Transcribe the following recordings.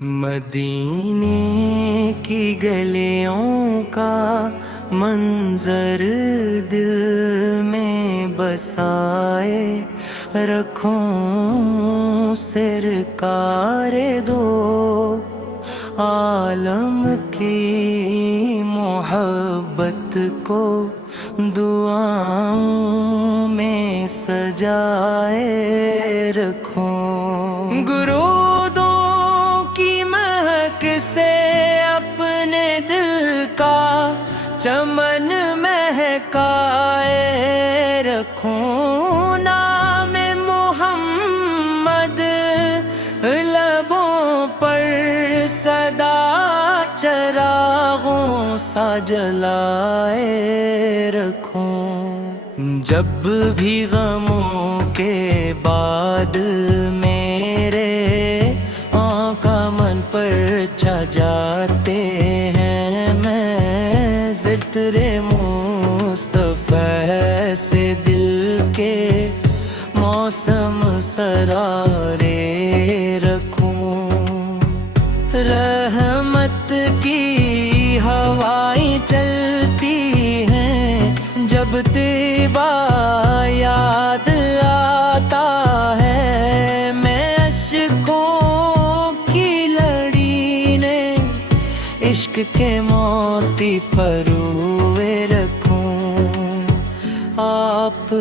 مدینے کی گلیوں کا منظر دل میں بسائے رکھوں سرکار دو عالم کی محبت کو دعاؤں میں سجائے رکھوں گرودوں کی مہک سے اپنے دل کا چمن مہکائے رکھوں نام محمد لبوں پر صدا چراغوں سا جلائے رکھوں جب بھی غموں کے بادل میرے آقا من پر چھا جاتے ہیں میں ذکر مصطفیٰ سے دل کے موسم سرارے رکھوں رحمت کی ہوائیں چلتی ہیں جب طیبہ یاد آتا ہے میں اشکوں کی لڑی نے عشق کے موتی پروے رکھوں آپ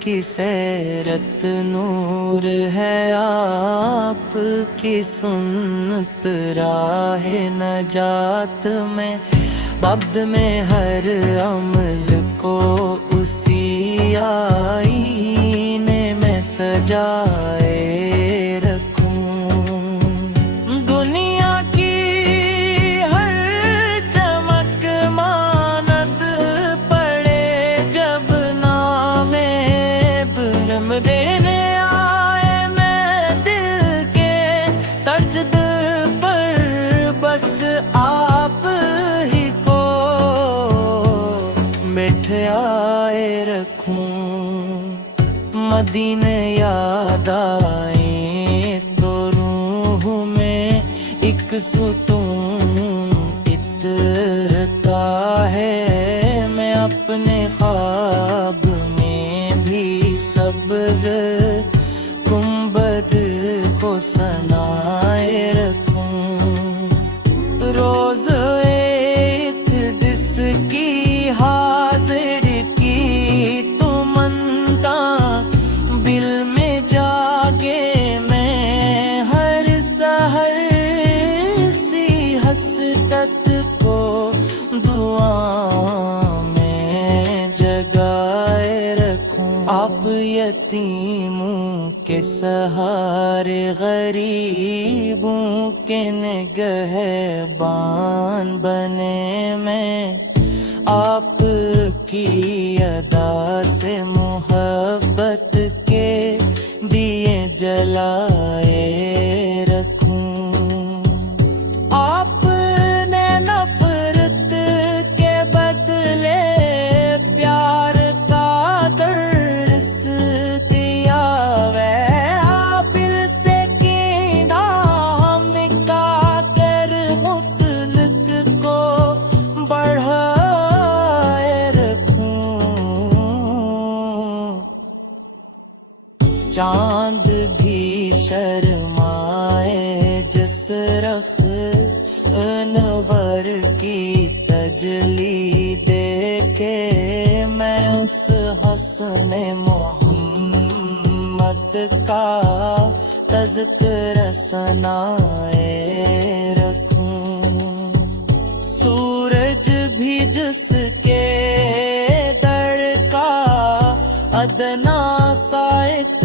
کی سیرت نور ہے آپ کی سنت راہ نجات میں عبد میں ہر عمل کو اسی آئینے میں سجائے رکھوں دنیا کی ہر چمک ماند پڑے جب نام برہم دینے آئے میں دل کے ترجد پر بس آپ ہی کو بٹھائے رکھوں مدینے یاد آئیں تو روح میں ایک ستون اترتا ہے میں اپنے خواب میں بھی سبز گنبد کو سنائے رکھوں روز ایک دس کی حاضر کی تمنا بل میں جاگے میں ہر سحر سی حسرت کو دعا میں جگائے رکھوں آپ یتیموں کے سہارے غریبوں کے نگہبان بنے میں آپ کی ادا سے محبت کے دیے جلائے رکھوں آپ نے نفرت کے بدلے پیار کا درس دیا وے عابر سے کینہ مٹا کر مسلک کو بڑھائے رکھوں چاند بھی شرمائے جس رخ انور کی تجلی دیکھے میں اس حسن محمد کا تذکرہ سنائے رکھوں سورج بھی جس کے در کا ادنا سائت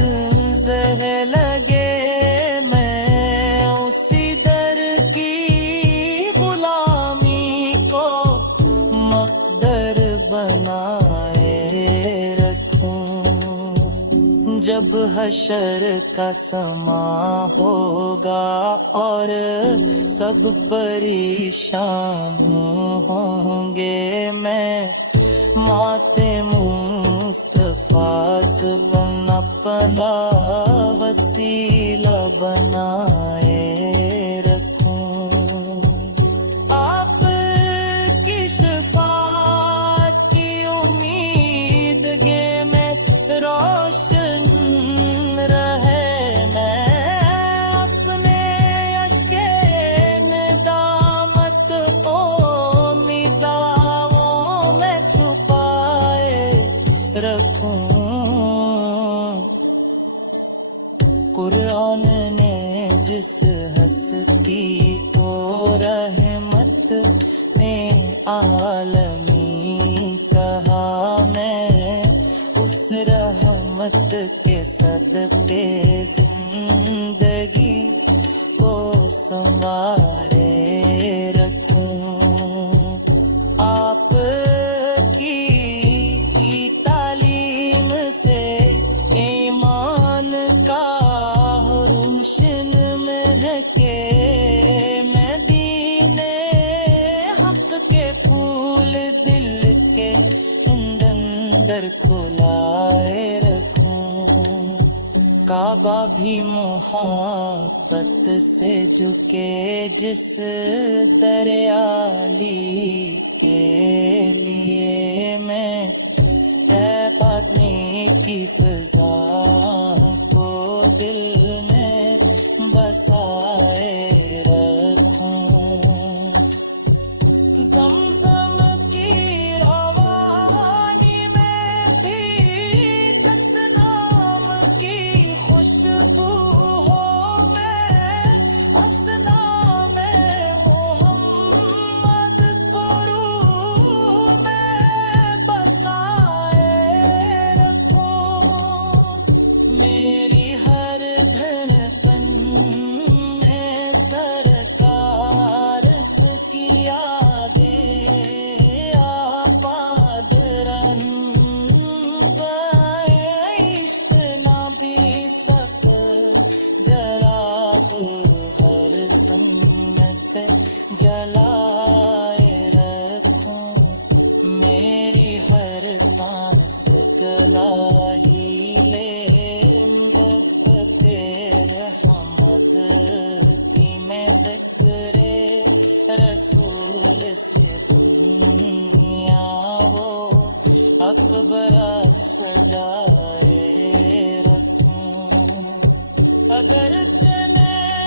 زہ لگے میں اسی در کی غلامی کو مقدر بنائے رکھوں جب حشر کا سما ہوگا اور سب پریشان ہوں گے میں ماتم مصطفیٰ سے اپنا وسیلہ بنائے رکھوں جس ہستی کو رحمت نے عالمی کہا، میں اس رحمت کے صدقے زندگی کو سنوارے رکھوں۔ آپ کی تعلیم سے ایمان کا روشن مہکے، میں دین حق کے پھول دل کے اندر کھلائے رکھوں۔ کعبہ بھی محبت سے جھکے جس دریالی کے لیے، میں اے پانے کی فضا کو دل میں بسائے رکھوں۔ زمزم کی روانی میں تھی جس نام کی خوشبو ہو، میں اسنام محمد کو روح میں بسائے رکھوں۔ میری ہر دھڑکن میں سرکار کی یادیں آباد رہن، عشق نبی سب جلا ہر سنت جلائے رکھوں۔ میری ہر سانس گواہی لے محبت رحمت کی، میں ذکر رسول سے دنیا وہ اکبر سجائے رکھوں۔ اگرچہ میں